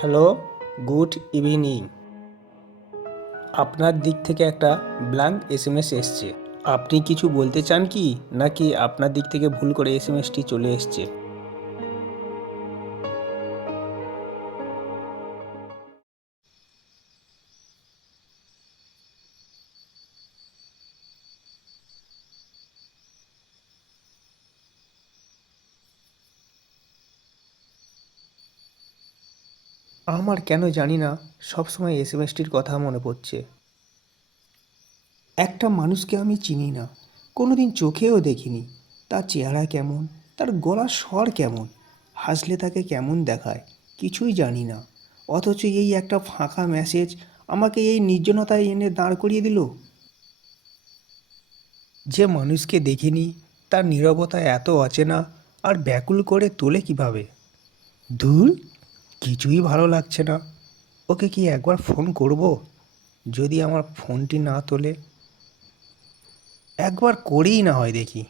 Hello, good evening. আপনার দিক থেকে একটা ব্ল্যাঙ্ক এসএমএস এসছে। আপনি কিছু বলতে চান কি, নাকি আপনার দিক থেকে ভুল করে এসএমএসটি চলে এসছে? আমার কেন জানি না সবসময় এসএমএসটির কথা মনে পড়ছে। একটা মানুষকে আমি চিনি না, কোনোদিন চোখেও দেখিনি। তার চেহারা কেমন, তার গলার স্বর কেমন, হাসলে তাকে কেমন দেখায়, কিছুই জানি না। অথচ এই একটা ফাঁকা মেসেজ আমাকে এই নির্জনতায় এনে দাঁড় করিয়ে দিল। যে মানুষকে দেখিনি, তার নীরবতা এত অচেনা আর ব্যাকুল করে তোলে কিভাবে? ধুর, কিছুই ভালো লাগছে না। ওকে কি একবার ফোন করব? যদি আমার ফোনটি না তোলে, একবার করেই না হয় দেখি।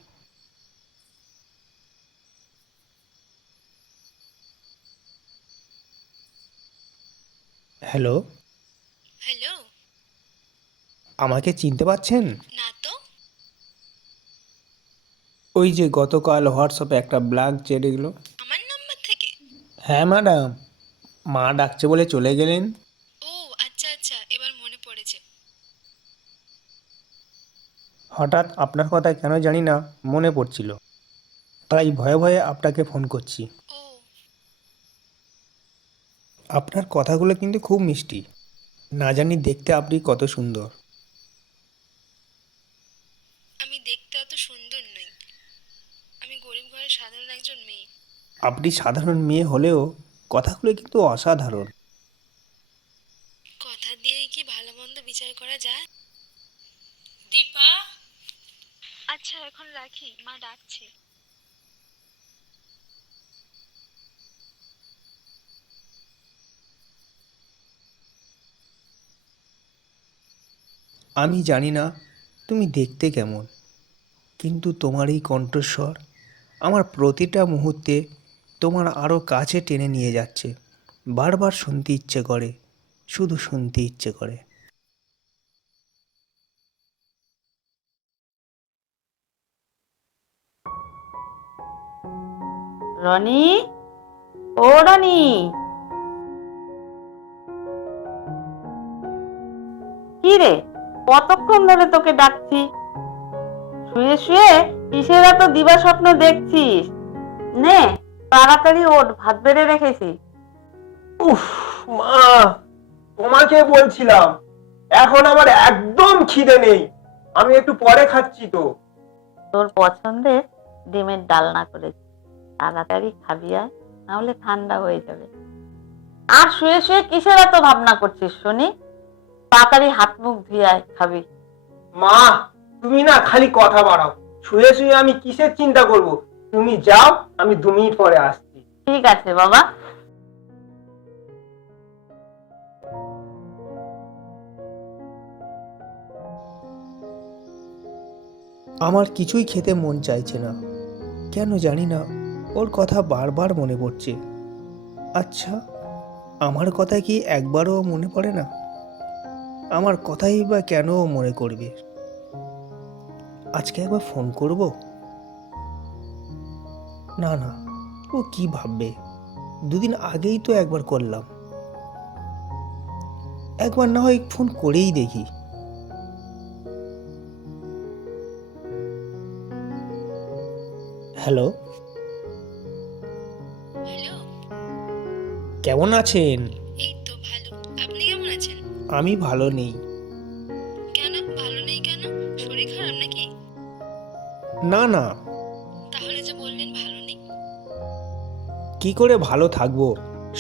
Hello, hello. আমাকে চিনতে পারছেন? না তো। ওই যে গতকাল হোয়াটসঅ্যাপে একটা ব্ল্যাঙ্ক চেয়ে গেল। আমার নাম্বার থেকে? হ্যাঁ ম্যাডাম, মা ডাকছে বলে চলে গেলেন। ও আচ্ছা আচ্ছা, এবার মনে পড়েছে। হঠাৎ আপনার কথা কেন জানি না মনে পড়ছিল, তাই ভয়ে ভয়ে আপনাকে ফোন করছি। ও, আপনার কথাগুলো কিন্তু খুব মিষ্টি। না জানি দেখতে আপনি কত সুন্দর। আমি দেখতে অত সুন্দর নই। আমি গরিব ঘরের সাধারণ একজন মেয়ে। আপনি সাধারণ মেয়ে হলেও কথাগুলো কিন্তু অসাধারণ। কথা দিয়েই কি ভালো মন্দ বিচার করা যায়? দীপা। আচ্ছা, এখন রাখি, মা ডাকছে। আমি জানি না তুমি দেখতে কেমন, কিন্তু তোমার এই কণ্ঠস্বর আমার প্রতিটা মুহূর্তে তোমার আরও কাছে টেনে নিয়ে যাচ্ছে। বারবার শুনতে ইচ্ছে করে, শুধু শুনতে ইচ্ছে করে। রনি, ও রনি, কি রে? কতক্ষণ ধরে তোকে ডাকছি। শুয়ে শুয়ে কিসের এত দিবা স্বপ্ন দেখছিস? নে, তাড়াতাড়ি ওঠ, ভাত বেড়ে রেখেছি। উফ মা, তোমাকে বলছিলাম এখন আমার একদম খিদে নেই। আমি একটু পরে খাচ্ছি তো। তোর পছন্দের ডিমের ডালনা করেছি, তাড়াতাড়ি খাবি আয়, নাহলে ঠান্ডা হয়ে যাবে। আর শুয়ে শুয়ে কিসের এত ভাবনা করছিস শুনি? তাড়াতাড়ি হাত মুখ ধুয়ে আয়, খাবি। মা, তুমি না খালি কথা বাড়াও। শুয়ে শুয়ে আমি কিসের চিন্তা করব? তুমি যাও, আমি 2 মিনিট পরে আসছি। ঠিক আছে বাবা। আমার কিছুই খেতে মন চাইছে না, কেন জানি না। ওর কথা বারবার মনে পড়ছে। আচ্ছা, আমার কথা কি একবারও মনে পড়ে না? আমার কথাই বা কেন ও মনে করবে? আজকে একবার ফোন করব। না না, ও কি ভাববে? 2 দিন আগেই তো একবার করলাম। একবার না হয় ফোন করেই দেখি। Hello, hello. কেমন আছেন? এই তো ভালো। আপনি কেমন আছেন? আমি ভালো নেই। কেন ভালো নেই কেন? শরীর খারাপ নাকি? না না, তাহলে যে বললেন ভালো নেই। কি করে ভালো থাকবো?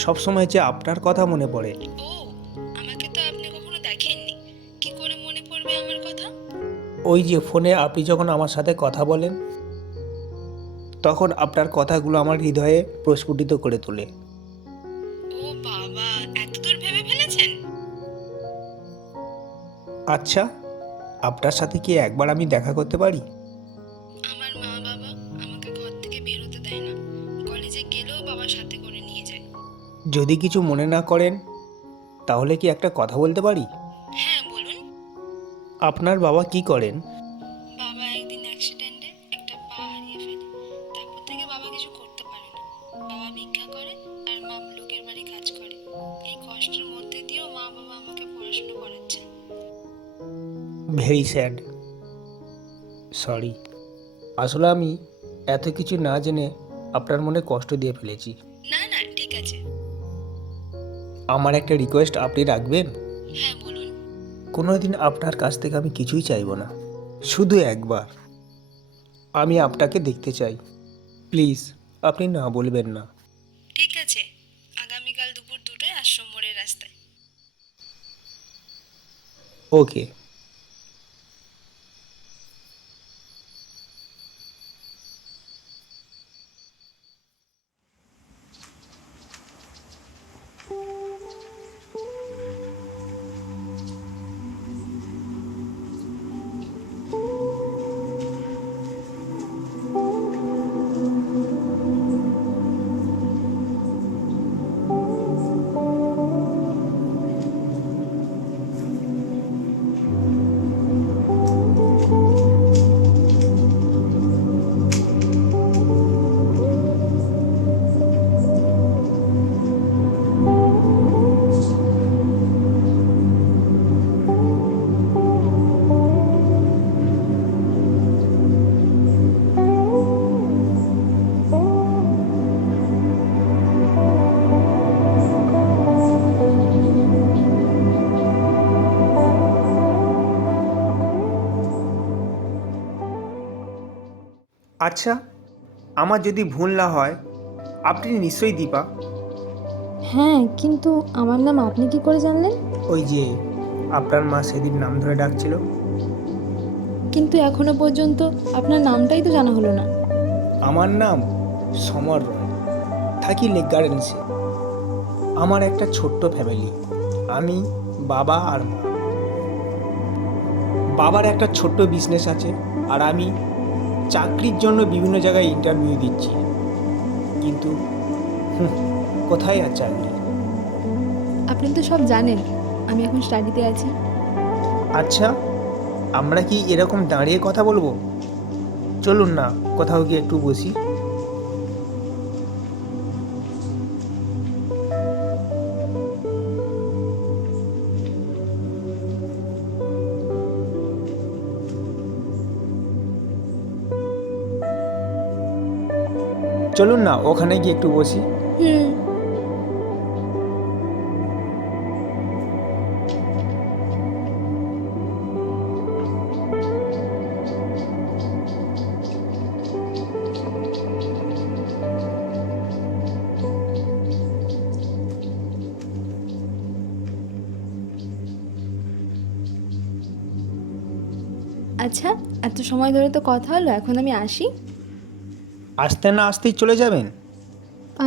সবসময় যে আপনার কথা মনে পড়ে। ও, আমাকে তো আপনি কখনো দেখেননি, কি করে মনে পড়বে আমার কথা? ওই যে ফোনে আপনি যখন আমার সাথে কথা বলেন, তখন আপনার কথাগুলো আমার হৃদয়ে প্রস্ফুটিত করে তোলে। ও বাবা, এত দূর ভেবে ফেলেছেন? আচ্ছা, আপনার সাথে কি একবার আমি দেখা করতে পারি? আমার মা বাবা আমাকে ঘর থেকে বেরোতে দেয় না। কলেজে গেলেও বাবা সাথে করে নিয়ে যায়। যদি কিছু মনে না করেন তাহলে কি একটা কথা বলতে পারি? হ্যাঁ বলুন। আপনার বাবা কি করেন? বাবা একদিন অ্যাক্সিডেন্টে একটা পা হারিয়ে ফেলে, তারপর থেকে বাবা কিছু করতে পারে না। বাবা ভিক্ষা করে আর মা লোকের বাড়ি কাজ করে। এই কষ্টের মধ্যে দিয়েও মা বাবা আমাকে পড়াশোনা করাচ্ছেন। Very sad, sorry. আসলে আমি এত কিছু না জেনে আপনার মনে কষ্ট দিয়ে ফেলেছি। না না, ঠিক আছে। আমার একটা রিকোয়েস্ট আপনি রাখবেন? হ্যাঁ বলুন। কোনো দিন আপনার কাছ থেকে আমি কিছুই চাইবো না, শুধু একবার আমি আপনাকে দেখতে চাই। প্লিজ, আপনি না বলবেন না। ঠিক আছে, আগামীকাল দুপুর 2টায় আশ্রম মোড়ের রাস্তায়। ওকে। আচ্ছা, আমার যদি ভুল না হয় আপনি নিশ্চয়ই দীপা। হ্যাঁ, কিন্তু আমার নাম আপনি কি করে জানলেন? ওই যে আপনার মা সেদিন নাম ধরে ডাকছিল। কিন্তু এখনো পর্যন্ত আপনার নামটাই তো জানা হলো না। আমার নাম সমর রয়, থাকি লেক গার্ডেন্সে। আমার একটা ছোট্ট ফ্যামিলি, আমি, বাবা আর মা। বাবার একটা ছোট্ট বিজনেস আছে আর আমি চাকরির জন্য বিভিন্ন জায়গায় ইন্টারভিউ দিচ্ছি, কিন্তু কোথায় আর চাকরি। আপনি তো সব জানেন, আমি এখন স্টাডিতে আছি। আচ্ছা, আমরা কি এরকম দাঁড়িয়ে কথা বলবো? চলুন না কোথাও গিয়ে একটু বসি। চলুন না ওখানে গিয়ে একটু বসি। হুম। আচ্ছা, এত সময় ধরে তো কথা হলো, এখন আমি আসি। আসতে না আসতেই চলে যাবেন?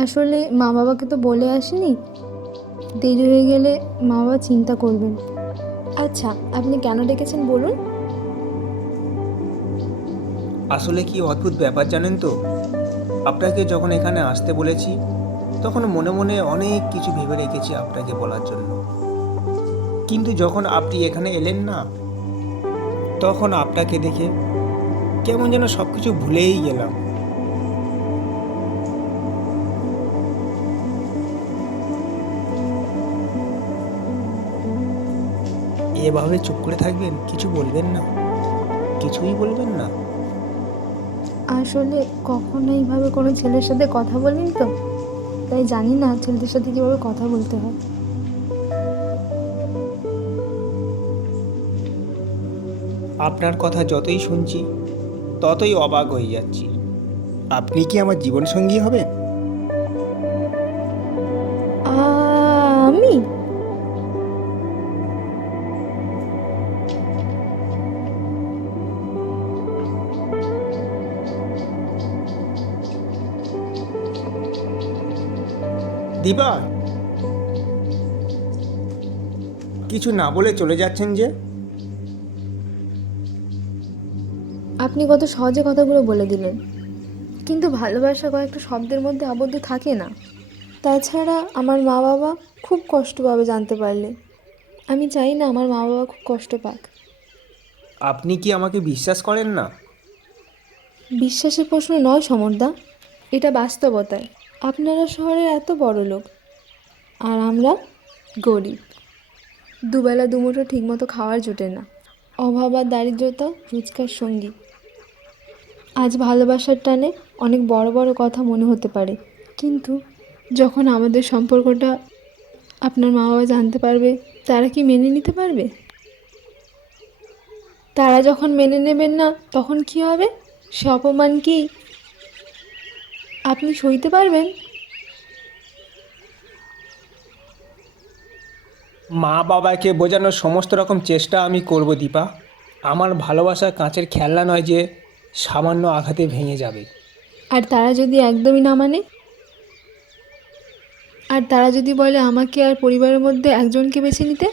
আসলে মা বাবাকে তো বলে আসিনি, দেরি হয়ে গেলে মা বাবা চিন্তা করবেন। আচ্ছা, আপনি কেন ডেকেছেন বলুন? আসলে কি অদ্ভুত ব্যাপার জানেন তো, আপনাকে যখন এখানে আসতে বলেছি তখন মনে মনে অনেক কিছু ভেবে রেখেছি আপনাকে বলার জন্য, কিন্তু যখন আপনি এখানে এলেন না, তখন আপনাকে দেখে কেমন যেন সব কিছু ভুলেই গেলাম। এভাবে চুপ করে থাকবেন, কিছু বলবেন না? কিছুই বলবেন না? আসলে কখনো এইভাবে কোনো ছেলের সাথে কথা বলিনি তো, তাই জানি না ছেলেদের সাথে কীভাবে কথা বলতে হয়। আপনার কথা যতই শুনছি ততই অবাক হয়ে যাচ্ছি। আপনি কি আমার জীবনসঙ্গী হবেন? আমি দিবা, কিছু না বলে চলে যাচ্ছেন যে? আপনি কত সহজে কথাগুলো বলে দিলেন, কিন্তু ভালোবাসা কয়েকটা শব্দের মধ্যে আবদ্ধ থাকে না। তাছাড়া আমার মা বাবা খুব কষ্ট পাবে জানতে পারলে। আমি চাই না আমার মা বাবা খুব কষ্ট পাক। আপনি কি আমাকে বিশ্বাস করেন না? বিশ্বাসের প্রশ্ন নয় সমরদা, এটা বাস্তবতায়। আপনারা শহরের এত বড় লোক, আর আমরা গরিব। দুবেলা দুমুঠো ঠিকমতো খাওয়ার জোটে না। অভাব আর দারিদ্রতা রোজকার সঙ্গী। আজ ভালোবাসার টানে অনেক বড় বড় কথা মনে হতে পারে, কিন্তু যখন আমাদের সম্পর্কটা আপনার মা বাবা জানতে পারবে, তারা কি মেনে নিতে পারবে? তারা যখন মেনে নেবেন না, তখন কি হবে? সে অপমান কি আপনি সইতে পারবেন? মা বাবাকে বোঝানোর সমস্ত রকম চেষ্টা আমি করব দীপা। আমার ভালোবাসা কাঁচের খেলনা নয় যে সামান্য আঘাতে ভেঙে যাবে। আর তারা যদি একদমই না মানে, আর তারা যদি বলে আমাকে আর পরিবারের মধ্যে একজনকে বেছে নিতে,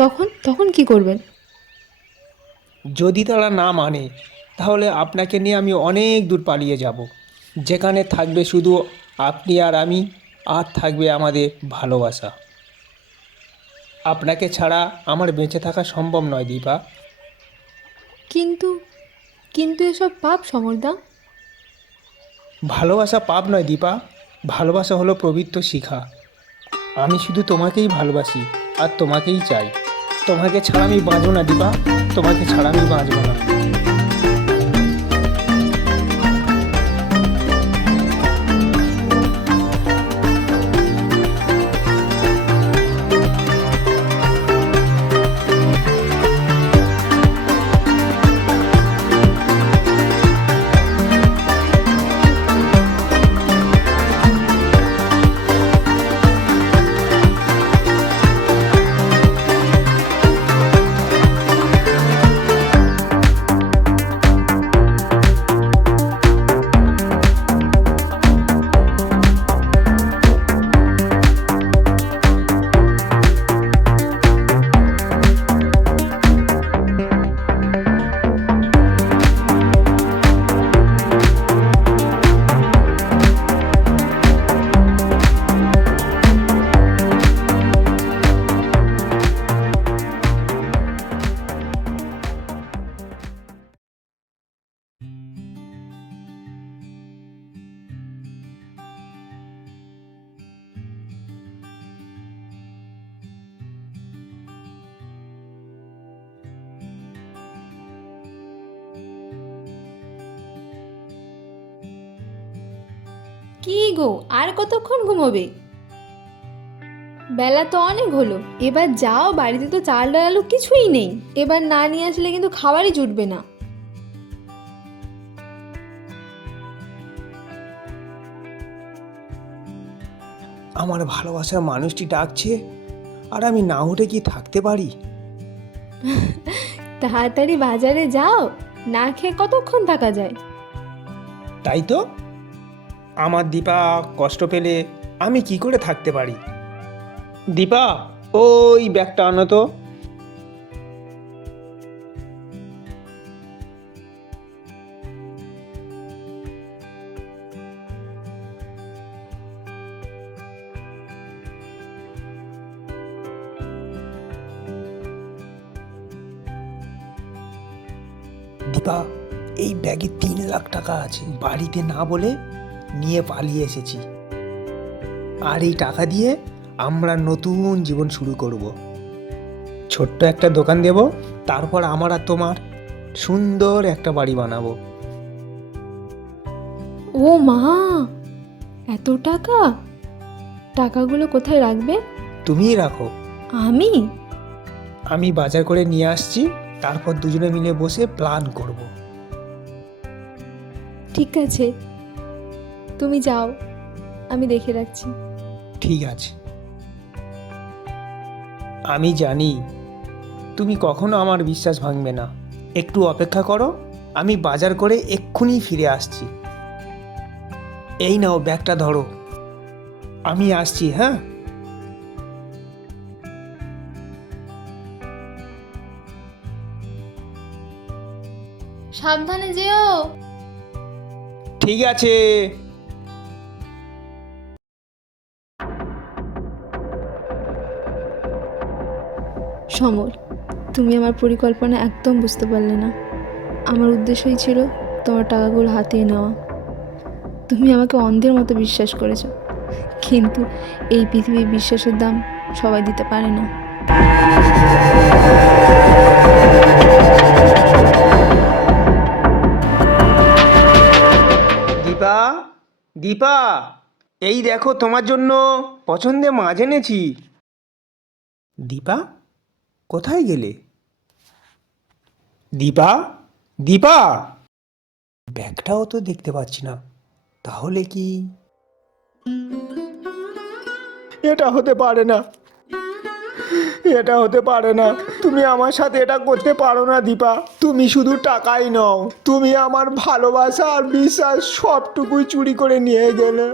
তখন তখন কি করবেন? যদি তারা না মানে, তাহলে আপনাকে নিয়ে আমি অনেক দূর পালিয়ে যাব, যেখানে থাকবে শুধু আপনি আর আমি, আর থাকবে আমাদের ভালোবাসা। আপনাকে ছাড়া আমার বেঁচে থাকা সম্ভব নয় দীপা। কিন্তু কিন্তু এসব পাপ সমরদা। ভালোবাসা পাপ নয় দীপা, ভালোবাসা হলো পবিত্র শিখা। আমি শুধু তোমাকেই ভালোবাসি আর তোমাকেই চাই। তোমাকে ছাড়া আমি বাঁচব না দীপা, তোমাকে ছাড়া আমি বাঁচব না। কি গো, আর কতক্ষণ ঘুমোবে? বেলা তো অনেক হলো, এবার যাও। বাড়িতে তো চাল ডাল আলু কিছুই নেই। এবার না নিয়ে আসলে কিন্তু খাবারই জুটবে না। আমার ভালোবাসার মানুষটি ডাকছে, আর আমি না উঠে কি থাকতে পারি? তাড়াতাড়ি বাজারে যাও, না খেয়ে কতক্ষণ থাকা যায়? তাই তো, আমার দীপা কষ্ট পেলে আমি কি করে থাকতে পারি? দীপা, ওই ব্যাগটা আনো তো। দীপা, এই ব্যাগে 3 লাখ টাকা আছে। বাড়িতে না বলে নিয়ে পালিয়ে এসেছি, আর এই টাকা দিয়ে আমরা নতুন জীবন শুরু করব। ছোট্ট একটা দোকান দেব, তারপর আমার আর তোমার সুন্দর একটা বাড়ি বানাবো। ও মা, এত টাকা! টাকাগুলো কোথায় রাখবে? তুমিই রাখো। আমি? আমি বাজার করে নিয়ে আসছি, তারপর দুজনে মিলে বসে প্ল্যান করব। ঠিক আছে, তুমি যাও, আমি দেখে রাখছি। ঠিক আছে। আমি জানি তুমি কখনো আমার বিশ্বাস ভাঙবে না। একটু অপেক্ষা করো, আমি বাজার করে এক্ষুনি ফিরে আসছি। এই নাও ব্যাগটা ধরো, আমি আসছি। হ্যাঁ, সাবধানে যেও। ঠিক আছে। সমর, তুমি আমার পরিকল্পনা একদম বুঝতে পারলে না। আমার উদ্দেশ্যই ছিল তোমার টাকাগুলো হাতিয়ে নেওয়া। তুমি আমাকে অন্ধের মতো বিশ্বাস করেছো, কিন্তু এই পৃথিবীর বিশ্বাসের দাম সবাই দিতে পারে না। দীপা, দীপা, এই দেখো তোমার জন্য পছন্দের মাছ এনেছি। দীপা, কোথায় গেলে? দীপা, দীপা, ব্যাগটাও তো দেখতে পাচ্ছি না, তাহলে কি? এটা হতে পারে না, এটা হতে পারে না। তুমি আমার সাথে এটা করতে পারো না দীপা। তুমি শুধু টাকাই নাও, তুমি আমার ভালোবাসা আর বিশ্বাস সবটুকুই চুরি করে নিয়ে গেলে।